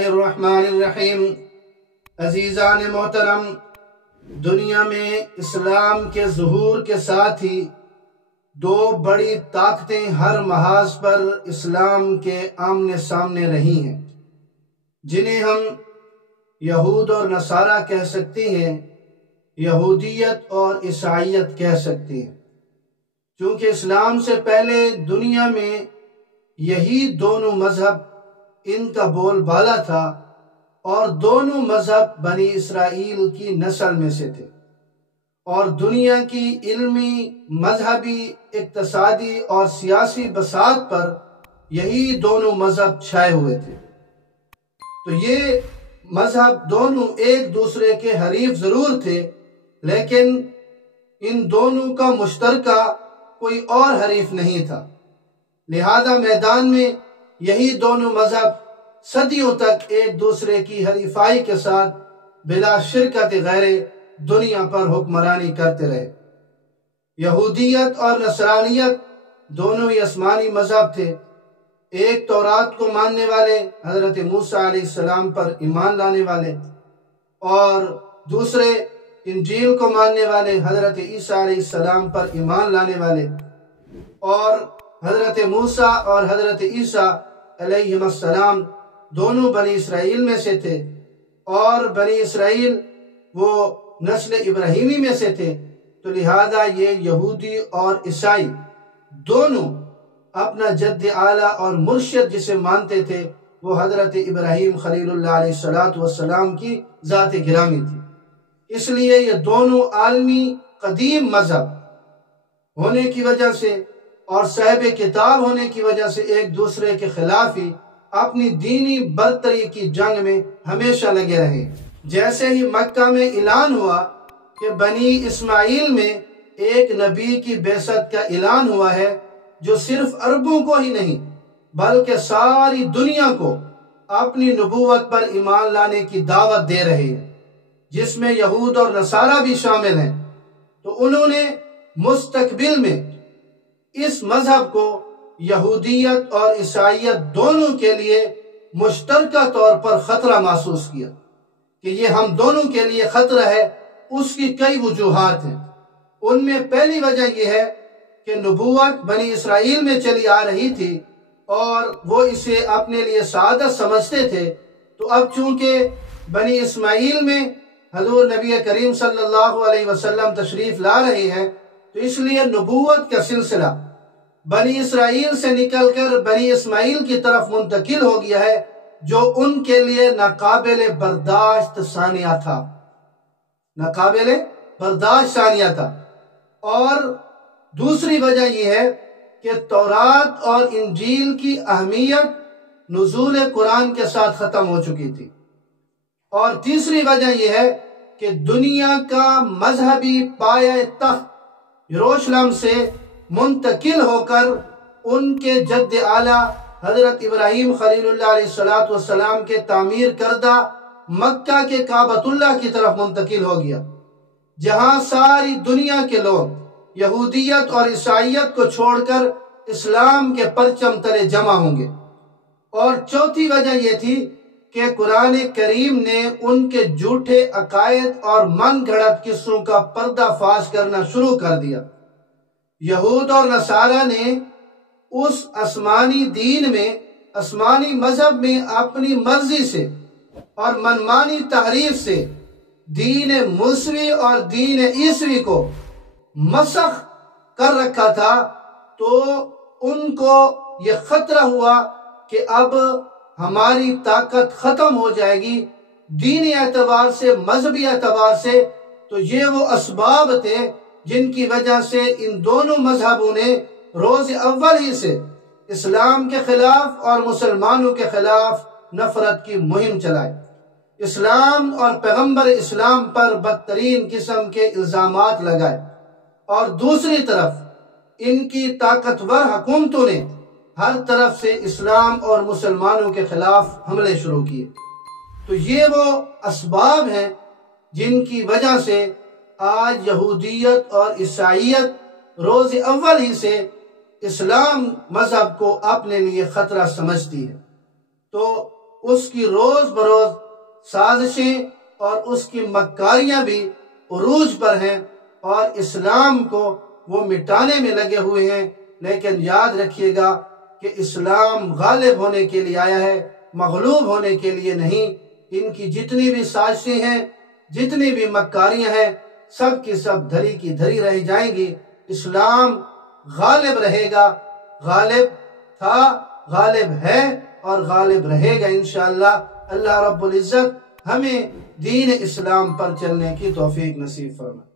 اللہ الرحمن الرحیم۔ عزیزان محترم، دنیا میں اسلام کے ظہور کے ساتھ ہی دو بڑی طاقتیں ہر محاذ پر اسلام کے آمنے سامنے رہی ہیں، جنہیں ہم یہود اور نصارہ کہہ سکتے ہیں، یہودیت اور عیسائیت کہہ سکتے ہیں۔ چونکہ اسلام سے پہلے دنیا میں یہی دونوں مذہب ان کا بول بالا تھا، اور دونوں مذہب بنی اسرائیل کی نسل میں سے تھے، اور دنیا کی علمی، مذہبی، اقتصادی اور سیاسی بساط پر یہی دونوں مذہب چھائے ہوئے تھے۔ تو یہ مذہب دونوں ایک دوسرے کے حریف ضرور تھے، لیکن ان دونوں کا مشترکہ کوئی اور حریف نہیں تھا۔ لہذا میدان میں یہی دونوں مذہب صدیوں تک ایک دوسرے کی حریفائی کے ساتھ بلا شرکت غیر دنیا پر حکمرانی کرتے رہے۔ یہودیت اور نصرانیت دونوں ہی آسمانی مذہب تھے، ایک تورات کو ماننے والے حضرت موسیٰ علیہ السلام پر ایمان لانے والے، اور دوسرے انجیل کو ماننے والے حضرت عیسیٰ علیہ السلام پر ایمان لانے والے۔ اور حضرت موسیٰ اور حضرت عیسیٰ علیہ السلام دونوں بنی اسرائیل میں سے تھے، اور بنی اسرائیل وہ نسل ابراہیمی میں سے تھے، تو لہذا یہ یہودی اور عیسائی دونوں اپنا جد اعلیٰ اور مرشد جسے مانتے تھے وہ حضرت ابراہیم خلیل اللہ علیہ السلام کی ذات گرامی تھی۔ اس لیے یہ دونوں عالمی قدیم مذہب ہونے کی وجہ سے اور صاحب کتاب ہونے کی وجہ سے ایک دوسرے کے خلاف ہی اپنی دینی برتری کی جنگ میں ہمیشہ لگے رہے۔ جیسے ہی مکہ میں اعلان ہوا کہ بنی اسماعیل میں ایک نبی کی بعثت کا اعلان ہوا ہے، جو صرف عربوں کو ہی نہیں بلکہ ساری دنیا کو اپنی نبوت پر ایمان لانے کی دعوت دے رہے ہیں، جس میں یہود اور نصارہ بھی شامل ہیں، تو انہوں نے مستقبل میں اس مذہب کو یہودیت اور عیسائیت دونوں کے لیے مشترکہ طور پر خطرہ محسوس کیا کہ یہ ہم دونوں کے لیے خطرہ ہے۔ اس کی کئی وجوہات ہیں۔ ان میں پہلی وجہ یہ ہے کہ نبوت بنی اسرائیل میں چلی آ رہی تھی، اور وہ اسے اپنے لیے سعادت سمجھتے تھے، تو اب چونکہ بنی اسماعیل میں حضور نبی کریم صلی اللہ علیہ وسلم تشریف لا رہے ہیں، تو اس لیے نبوت کا سلسلہ بنی اسرائیل سے نکل کر بنی اسماعیل کی طرف منتقل ہو گیا ہے، جو ان کے لیے ناقابل برداشت ثانیہ تھا، ناقابل برداشت ثانیہ تھا۔ اور دوسری وجہ یہ ہے کہ تورات اور انجیل کی اہمیت نزول قرآن کے ساتھ ختم ہو چکی تھی، اور تیسری وجہ یہ ہے کہ دنیا کا مذہبی پایہ تخت یروشلم سے منتقل ہو کر ان کے جد اعلیٰ حضرت ابراہیم خلیل اللہ علیہ السلام کے تعمیر کردہ مکہ کے کعبۃ اللہ کی طرف منتقل ہو گیا، جہاں ساری دنیا کے لوگ یہودیت اور عیسائیت کو چھوڑ کر اسلام کے پرچم تلے جمع ہوں گے۔ اور چوتھی وجہ یہ تھی کہ قرآن کریم نے ان کے جھوٹے عقائد اور من گھڑت قصوں کا پردہ فاش کرنا شروع کر دیا۔ یہود اور نصارہ نے اس آسمانی دین میں، آسمانی مذہب میں اپنی مرضی سے اور منمانی تحریف سے دین موسوی اور دین عیسوی کو مسخ کر رکھا تھا، تو ان کو یہ خطرہ ہوا کہ اب ہماری طاقت ختم ہو جائے گی دینی اعتبار سے، مذہبی اعتبار سے۔ تو یہ وہ اسباب تھے جن کی وجہ سے ان دونوں مذہبوں نے روز اول ہی سے اسلام کے خلاف اور مسلمانوں کے خلاف نفرت کی مہم چلائی، اسلام اور پیغمبر اسلام پر بدترین قسم کے الزامات لگائے، اور دوسری طرف ان کی طاقتور حکومتوں نے ہر طرف سے اسلام اور مسلمانوں کے خلاف حملے شروع کیے۔ تو یہ وہ اسباب ہیں جن کی وجہ سے آج یہودیت اور عیسائیت روز اول ہی سے اسلام مذہب کو اپنے لیے خطرہ سمجھتی ہے۔ تو اس کی روز بروز سازشیں اور اس کی مکاریاں بھی عروج پر ہیں اور اسلام کو وہ مٹانے میں لگے ہوئے ہیں۔ لیکن یاد رکھیے گا کہ اسلام غالب ہونے کے لیے آیا ہے، مغلوب ہونے کے لیے نہیں۔ ان کی جتنی بھی سازشیں ہیں، جتنی بھی مکاریاں ہیں، سب کی سب دھری کی دھری رہ جائیں گی۔ اسلام غالب رہے گا، غالب تھا، غالب ہے اور غالب رہے گا انشاءاللہ۔ اللہ رب العزت ہمیں دین اسلام پر چلنے کی توفیق نصیب فرمائے۔